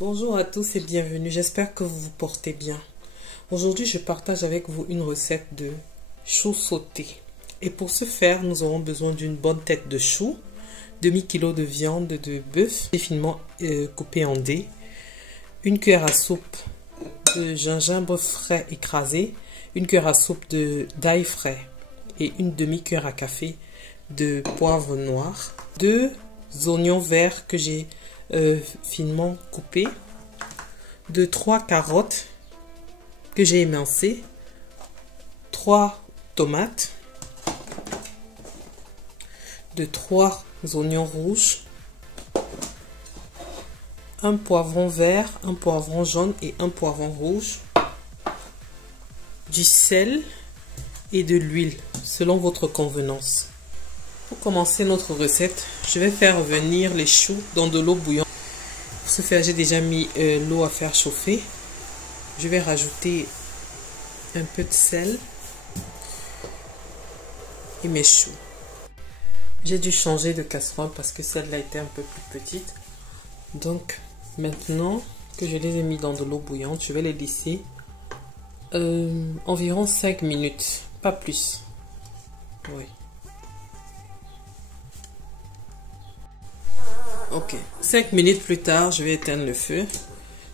Bonjour à tous et bienvenue, j'espère que vous vous portez bien. Aujourd'hui, je partage avec vous une recette de chou sauté. Et pour ce faire, nous aurons besoin d'une bonne tête de chou, demi-kilo de viande de bœuf finement coupée en dés, une cuillère à soupe de gingembre frais écrasé, une cuillère à soupe d'ail frais et une demi-cuillère à café de poivre noir, 2 oignons verts que j'ai finement coupés, 3 carottes que j'ai émincées, 3 tomates, 3 oignons rouges, un poivron vert, un poivron jaune et un poivron rouge, du sel et de l'huile selon votre convenance. Pour commencer notre recette, je vais faire venir les choux dans de l'eau bouillante. Pour ce faire, j'ai déjà mis l'eau à faire chauffer. Je vais rajouter un peu de sel et mes choux. J'ai dû changer de casserole parce que celle-là était un peu plus petite. Donc maintenant que je les ai mis dans de l'eau bouillante, je vais les laisser environ 5 minutes, pas plus. Oui. Ok, 5 minutes plus tard, je vais éteindre le feu.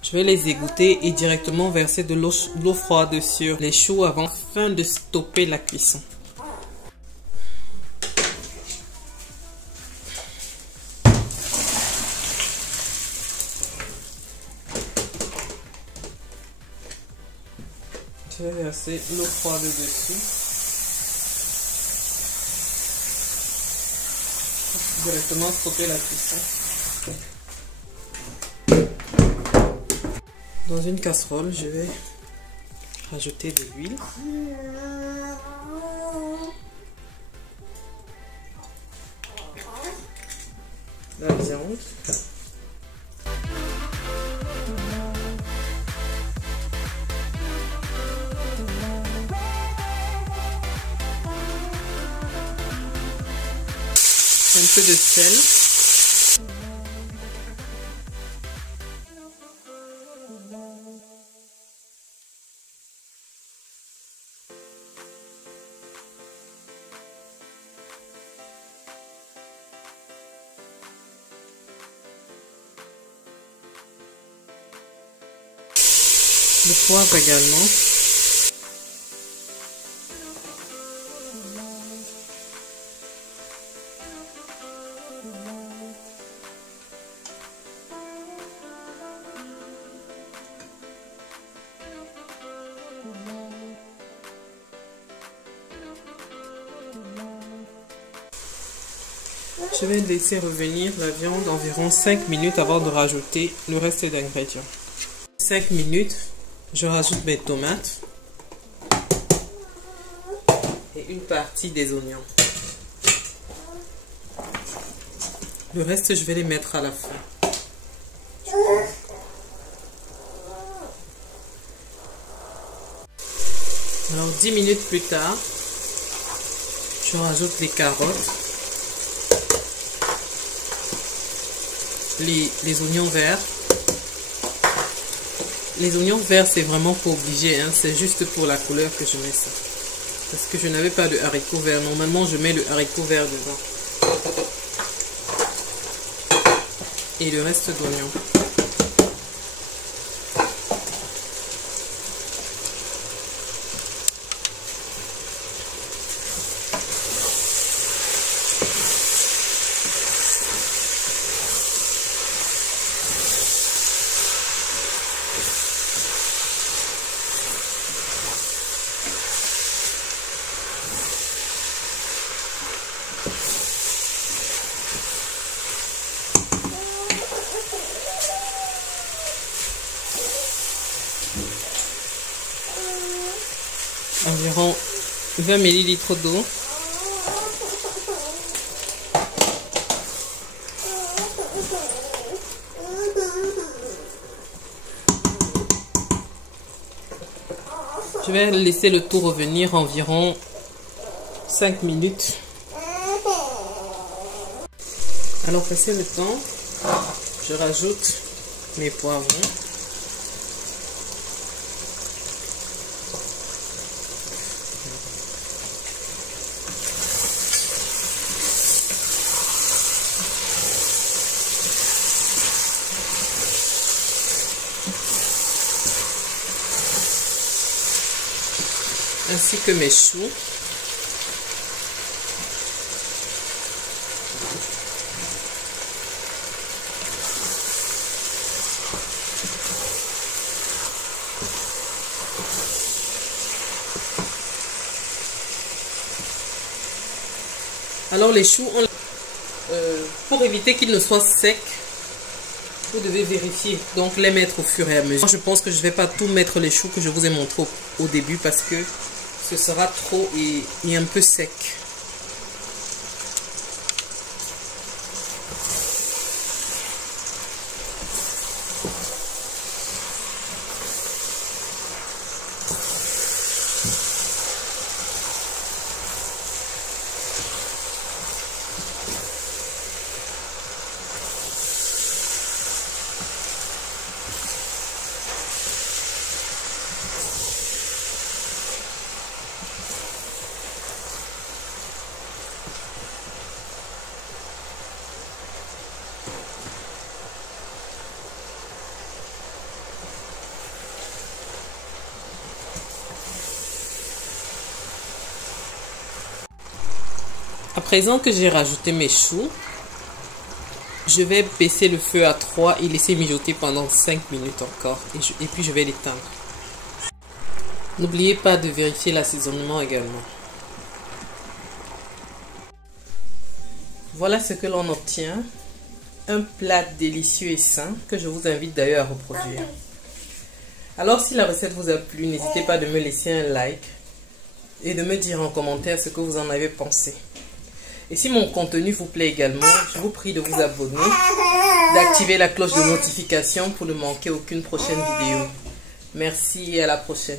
Je vais les égoutter et directement verser de l'eau froide sur les choux avant de stopper la cuisson. Je vais verser l'eau froide dessus. Directement stopper la cuisson. Dans une casserole, je vais rajouter de l'huile. La viande. Un peu de sel. Le poivre également. Je vais laisser revenir la viande environ 5 minutes avant de rajouter le reste d'ingrédients. 5 minutes, je rajoute mes tomates et une partie des oignons. Le reste, je vais les mettre à la fin. Alors 10 minutes plus tard, je rajoute les carottes. Les oignons verts. Les oignons verts, c'est vraiment pas obligé, hein, c'est juste pour la couleur que je mets ça. Parce que je n'avais pas de haricots verts. Normalement, je mets le haricot vert dedans. Et le reste d'oignons. Environ 20 ml d'eau. Je vais laisser le tout revenir environ 5 minutes. Alors, passé le temps, je rajoute mes poivrons. Ainsi que mes choux. Alors les choux, pour éviter qu'ils ne soient secs, vous devez vérifier, donc les mettre au fur et à mesure. Moi, je pense que je ne vais pas tout mettre les choux que je vous ai montré au début parce que ce sera trop et un peu sec. À présent que j'ai rajouté mes choux, je vais baisser le feu à 3 et laisser mijoter pendant 5 minutes encore. Et puis je vais l'éteindre. N'oubliez pas de vérifier l'assaisonnement également. Voilà ce que l'on obtient. Un plat délicieux et sain que je vous invite d'ailleurs à reproduire. Alors si la recette vous a plu, n'hésitez pas de me laisser un like et de me dire en commentaire ce que vous en avez pensé. Et si mon contenu vous plaît également, je vous prie de vous abonner, d'activer la cloche de notification pour ne manquer aucune prochaine vidéo. Merci et à la prochaine.